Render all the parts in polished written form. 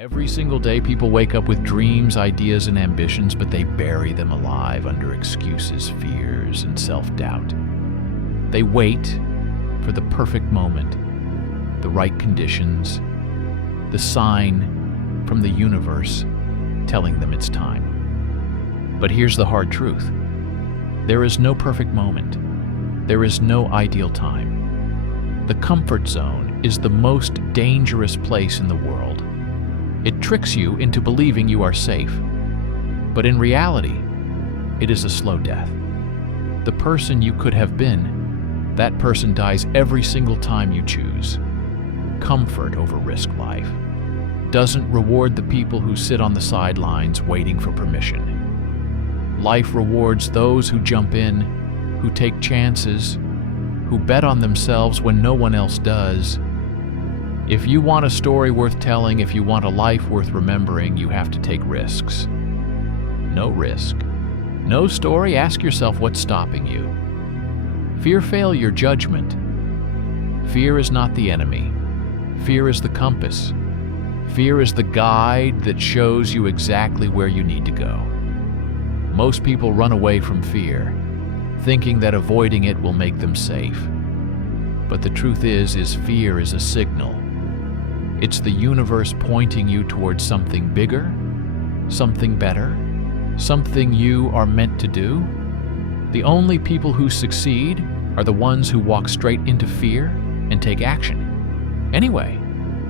Every single day, people wake up with dreams, ideas, and ambitions, but they bury them alive under excuses, fears, and self-doubt. They wait for the perfect moment, the right conditions, the sign from the universe telling them it's time. But here's the hard truth. There is no perfect moment. There is no ideal time. The comfort zone is the most dangerous place in the world. It tricks you into believing you are safe. But in reality, it is a slow death. The person you could have been, that person dies every single time you choose. Comfort over risk life doesn't reward the people who sit on the sidelines waiting for permission. Life rewards those who jump in, who take chances, who bet on themselves when no one else does. If you want a story worth telling, if you want a life worth remembering, you have to take risks. No risk, no story. Ask yourself what's stopping you. Fear failure, judgment. Fear is not the enemy. Fear is the compass. Fear is the guide that shows you exactly where you need to go. Most people run away from fear, thinking that avoiding it will make them safe. But the truth is fear is a signal. It's the universe pointing you towards something bigger, something better, something you are meant to do. The only people who succeed are the ones who walk straight into fear and take action. Anyway,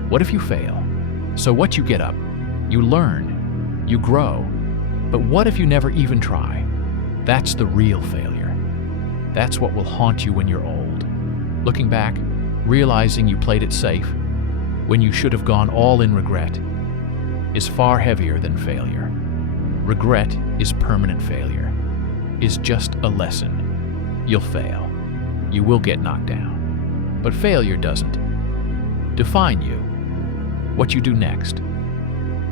what if you fail? So what? You get up, you learn, you grow. But what if you never even try? That's the real failure. That's what will haunt you when you're old. Looking back, realizing you played it safe, when you should have gone all in, regret is far heavier than failure. Regret is permanent failure, is just a lesson. You'll fail. You will get knocked down. But failure doesn't define you. What you do next.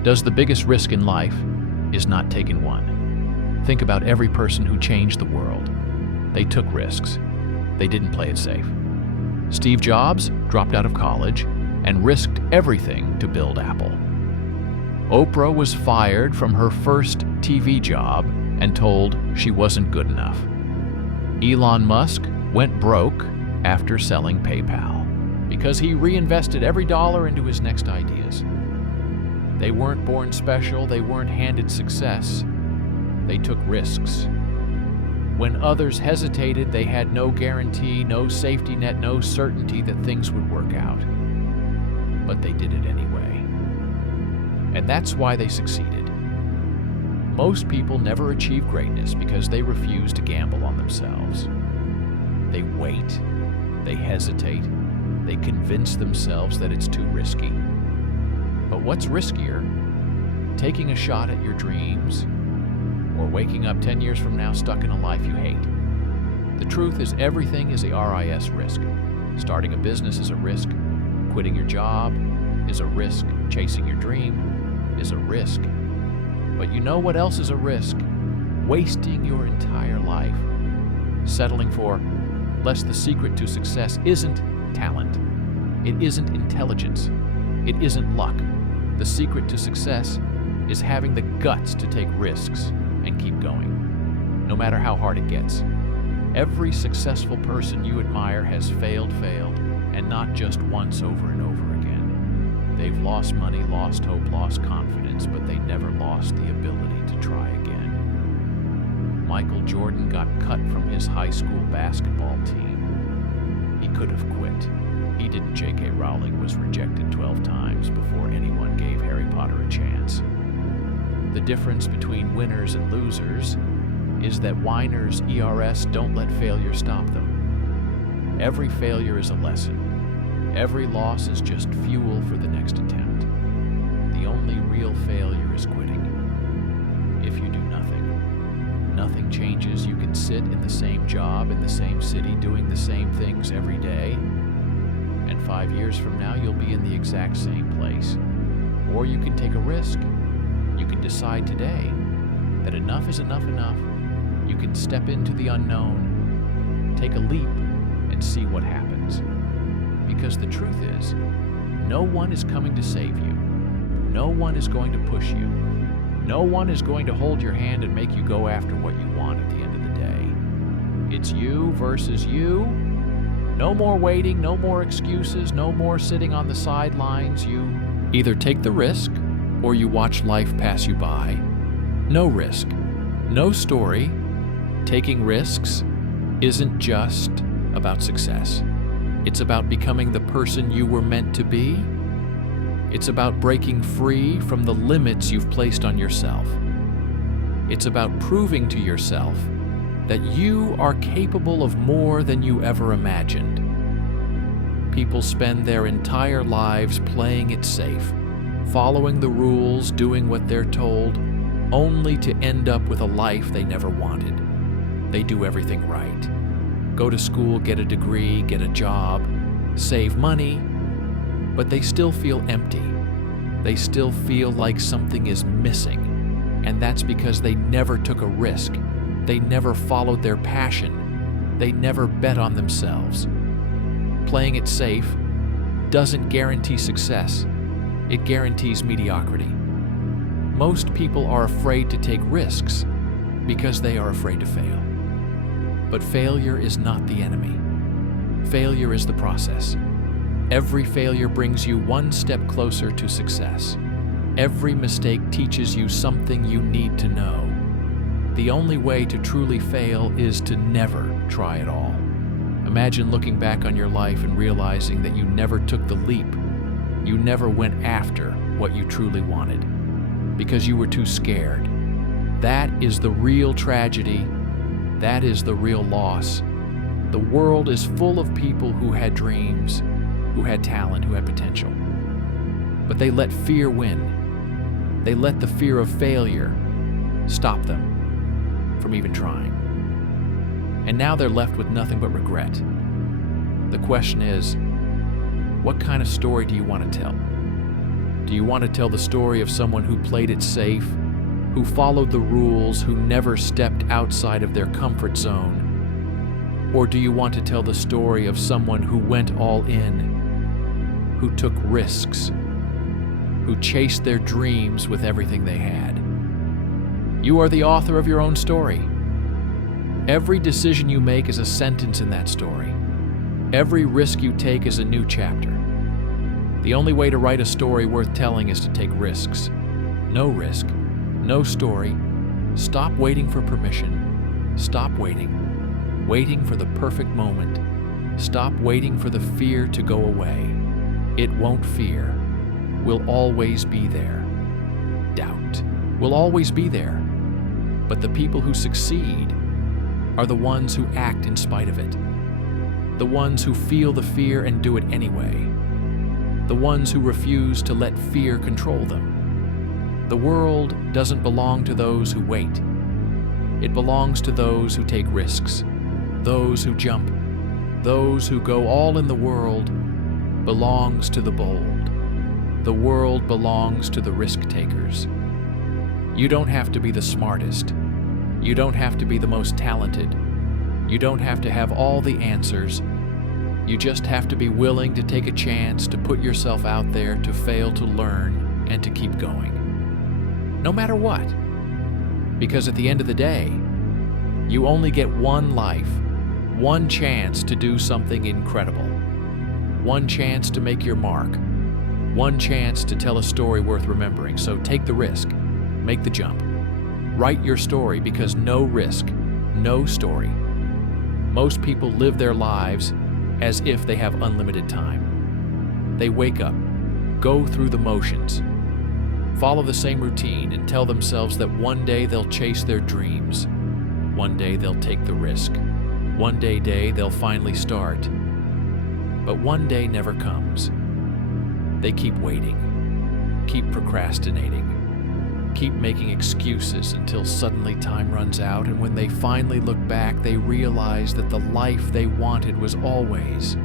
Does the biggest risk in life is not taking one. Think about every person who changed the world. They took risks. They didn't play it safe. Steve Jobs dropped out of college and risked everything to build Apple. Oprah was fired from her first TV job and told she wasn't good enough. Elon Musk went broke after selling PayPal because he reinvested every dollar into his next ideas. They weren't born special, they weren't handed success. They took risks. When others hesitated, they had no guarantee, no safety net, no certainty that things would work out. But they did it anyway. And that's why they succeeded. Most people never achieve greatness because they refuse to gamble on themselves. They wait, they hesitate, they convince themselves that it's too risky. But what's riskier? Taking a shot at your dreams, or waking up 10 years from now stuck in a life you hate? The truth is everything is a risk. Starting a business is a risk. Quitting your job is a risk. Chasing your dream is a risk. But you know what else is a risk? Wasting your entire life. Settling for less. The secret to success isn't talent. It isn't intelligence. It isn't luck. The secret to success is having the guts to take risks and keep going, no matter how hard it gets. Every successful person you admire has failed, and not just once, over and over again. They've lost money, lost hope, lost confidence, but they never lost the ability to try again. Michael Jordan got cut from his high school basketball team. He could have quit. He didn't. J.K. Rowling was rejected 12 times before anyone gave Harry Potter a chance. The difference between winners and losers is that whiners, ERS, don't let failure stop them. Every failure is a lesson. Every loss is just fuel for the next attempt. The only real failure is quitting. If you do nothing, nothing changes. You can sit in the same job, in the same city, doing the same things every day, and 5 years from now you'll be in the exact same place. Or you can take a risk. You can decide today that enough is enough. You can step into the unknown, take a leap, and see what happens. Because the truth is, no one is coming to save you. No one is going to push you. No one is going to hold your hand and make you go after what you want at the end of the day. It's you versus you. No more waiting, no more excuses, no more sitting on the sidelines. You either take the risk or you watch life pass you by. No risk, no story. Taking risks isn't just about success. It's about becoming the person you were meant to be. It's about breaking free from the limits you've placed on yourself. It's about proving to yourself that you are capable of more than you ever imagined. People spend their entire lives playing it safe, following the rules, doing what they're told, only to end up with a life they never wanted. They do everything right. Go to school, get a degree, get a job, save money, but they still feel empty. They still feel like something is missing, and that's because they never took a risk. They never followed their passion. They never bet on themselves. Playing it safe doesn't guarantee success. It guarantees mediocrity. Most people are afraid to take risks because they are afraid to fail. But failure is not the enemy. Failure is the process. Every failure brings you one step closer to success. Every mistake teaches you something you need to know. The only way to truly fail is to never try at all. Imagine looking back on your life and realizing that you never took the leap. You never went after what you truly wanted because you were too scared. That is the real tragedy. That is the real loss. The world is full of people who had dreams, who had talent, who had potential. But they let fear win. They let the fear of failure stop them from even trying. And now they're left with nothing but regret. The question is, what kind of story do you want to tell? Do you want to tell the story of someone who played it safe, who followed the rules, who never stepped outside of their comfort zone? Or do you want to tell the story of someone who went all in, who took risks, who chased their dreams with everything they had? You are the author of your own story. Every decision you make is a sentence in that story. Every risk you take is a new chapter. The only way to write a story worth telling is to take risks. No risk, no story. Stop waiting for permission. Stop waiting for the perfect moment. Stop waiting for the fear to go away. It won't fear. Will always be there. Doubt will always be there. But the people who succeed are the ones who act in spite of it. The ones who feel the fear and do it anyway. The ones who refuse to let fear control them. The world doesn't belong to those who wait. It belongs to those who take risks, those who jump, those who go all in. The world belongs to the bold. The world belongs to the risk takers. You don't have to be the smartest. You don't have to be the most talented. You don't have to have all the answers. You just have to be willing to take a chance, to put yourself out there, to fail, to learn, and to keep going. No matter what. Because at the end of the day, you only get one life, one chance to do something incredible, one chance to make your mark, one chance to tell a story worth remembering. So take the risk, make the jump. Write your story, because no risk, no story. Most people live their lives as if they have unlimited time. They wake up, go through the motions, follow the same routine, and tell themselves that one day they'll chase their dreams. One day they'll take the risk. One day they'll finally start. But one day never comes. They keep waiting, keep procrastinating, keep making excuses until suddenly time runs out, and when they finally look back, they realize that the life they wanted was always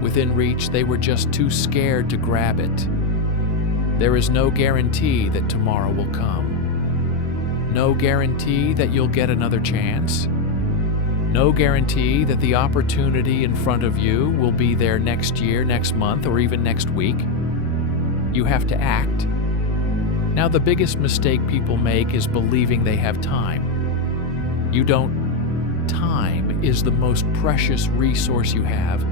within reach. They were just too scared to grab it. There is no guarantee that tomorrow will come. No guarantee that you'll get another chance. No guarantee that the opportunity in front of you will be there next year, next month, or even next week. You have to act. Now, the biggest mistake people make is believing they have time. You don't. Time is the most precious resource you have,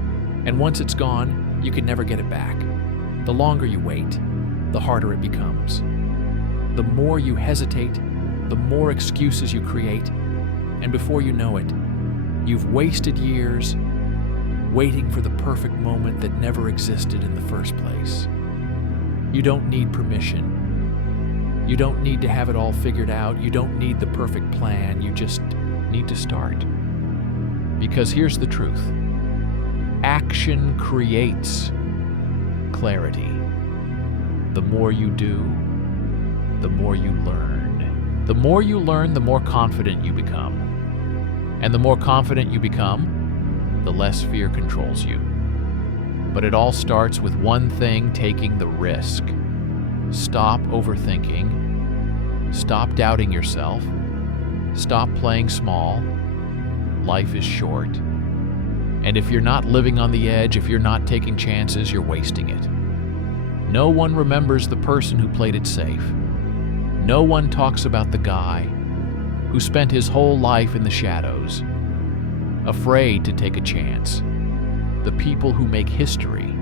and once it's gone, you can never get it back. The longer you wait, the harder it becomes. The more you hesitate, the more excuses you create, and before you know it, you've wasted years waiting for the perfect moment that never existed in the first place. You don't need permission. You don't need to have it all figured out. You don't need the perfect plan. You just need to start. Because here's the truth. Action creates clarity. The more you do, the more you learn. The more you learn, the more confident you become. And the more confident you become, the less fear controls you. But it all starts with one thing: taking the risk. Stop overthinking. Stop doubting yourself. Stop playing small. Life is short. And if you're not living on the edge, if you're not taking chances, you're wasting it. No one remembers the person who played it safe. No one talks about the guy who spent his whole life in the shadows, afraid to take a chance. The people who make history,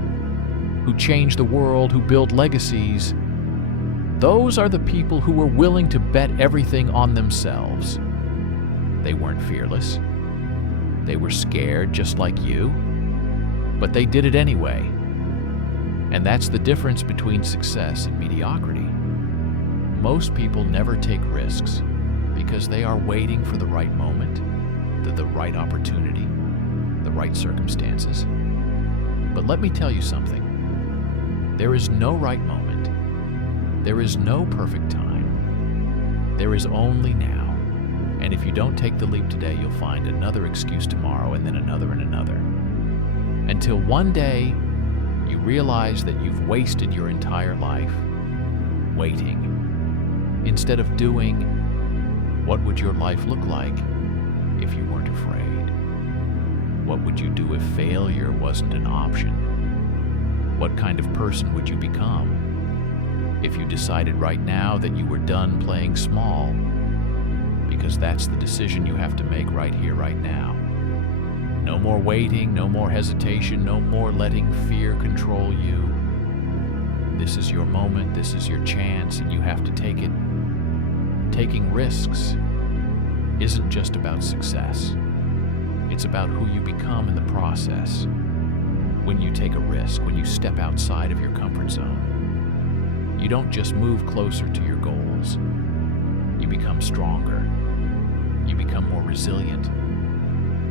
who change the world, who build legacies, those are the people who were willing to bet everything on themselves. They weren't fearless. They were scared just like you, but they did it anyway. And that's the difference between success and mediocrity. Most people never take risks because they are waiting for the right moment, the right opportunity, the right circumstances. But let me tell you something. There is no right moment. There is no perfect time. There is only now. And if you don't take the leap today, you'll find another excuse tomorrow, and then another and another. Until one day, you realize that you've wasted your entire life waiting. Instead of doing, what would your life look like if you weren't afraid? What would you do if failure wasn't an option? What kind of person would you become if you decided right now that you were done playing small? Because that's the decision you have to make right here, right now. No more waiting, no more hesitation, no more letting fear control you. This is your moment, this is your chance, and you have to take it. Taking risks isn't just about success. It's about who you become in the process. When you take a risk, when you step outside of your comfort zone, you don't just move closer to your goals. You become stronger. You become more resilient.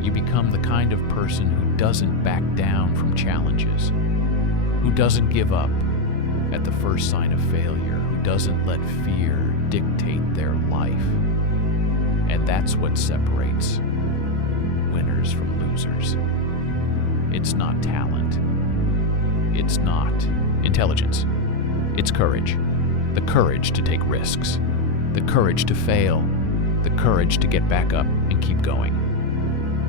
You become the kind of person who doesn't back down from challenges, who doesn't give up at the first sign of failure, who doesn't let fear dictate their life. And that's what separates winners from losers. It's not talent. It's not intelligence. It's courage. The courage to take risks. The courage to fail. The courage to get back up and keep going.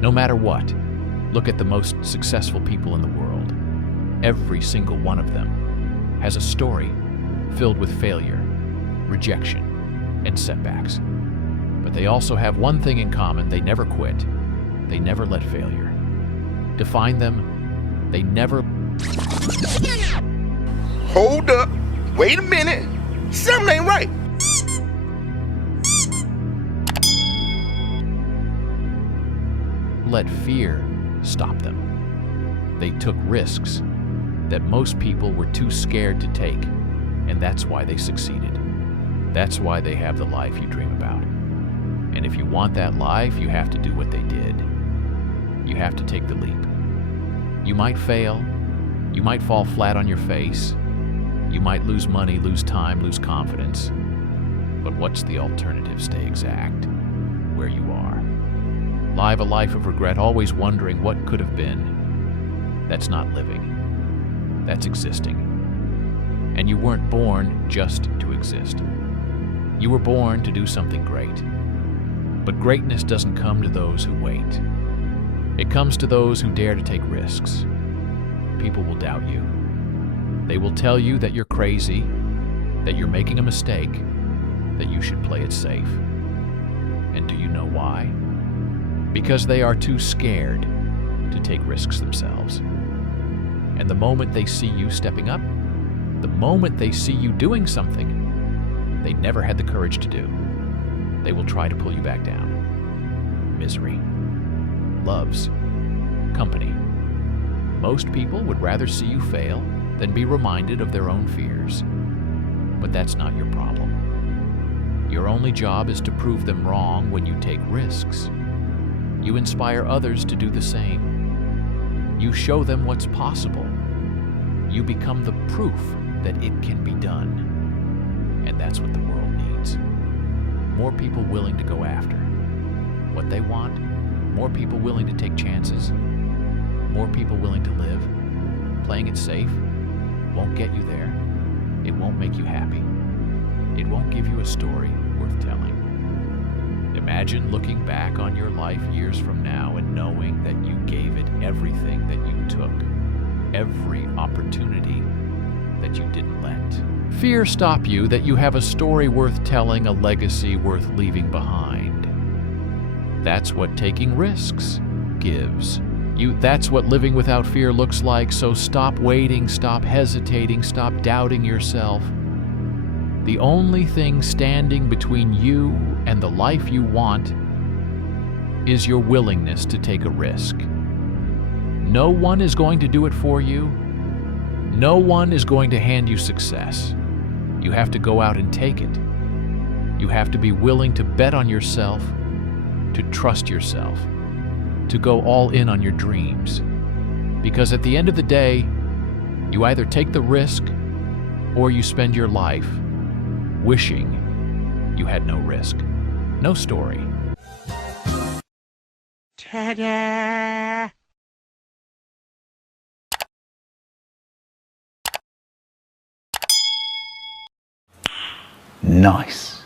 No matter what, look at the most successful people in the world. Every single one of them has a story filled with failure, rejection, and setbacks. But they also have one thing in common: they never quit. They never let failure define them. They never... Hold up. Wait a minute. Something ain't right. let fear stop them. They took risks that most people were too scared to take, and that's why they succeeded. That's why they have the life you dream about. And if you want that life, you have to do what they did. You have to take the leap. You might fail. You might fall flat on your face. You might lose money, lose time, lose confidence. But what's the alternative? Stay exact where you are. Live a life of regret, always wondering what could have been. That's not living. That's existing. And you weren't born just to exist. You were born to do something great. But greatness doesn't come to those who wait. It comes to those who dare to take risks. People will doubt you. They will tell you that you're crazy. that you're making a mistake, that you should play it safe. And do you know why? Because they are too scared to take risks themselves. And the moment they see you stepping up, the moment they see you doing something they never had the courage to do, they will try to pull you back down. Misery loves company. Most people would rather see you fail than be reminded of their own fears. But that's not your problem. Your only job is to prove them wrong when you take risks. You inspire others to do the same. You show them what's possible. You become the proof that it can be done. And that's what the world needs. More people willing to go after what they want, more people willing to take chances, more people willing to live. Playing it safe won't get you there. It won't make you happy. It won't give you a story worth telling. Imagine looking back on your life years from now and knowing that you gave it everything that you took, every opportunity that you didn't let. Fear stop you that you have a story worth telling, a legacy worth leaving behind. That's what taking risks gives. That's what living without fear looks like, so stop waiting, stop hesitating, stop doubting yourself. The only thing standing between you and the life you want is your willingness to take a risk. No one is going to do it for you. No one is going to hand you success. You have to go out and take it. You have to be willing to bet on yourself, to trust yourself, to go all in on your dreams. Because at the end of the day, you either take the risk or you spend your life wishing you had no risk, no story. Ta-da! Nice.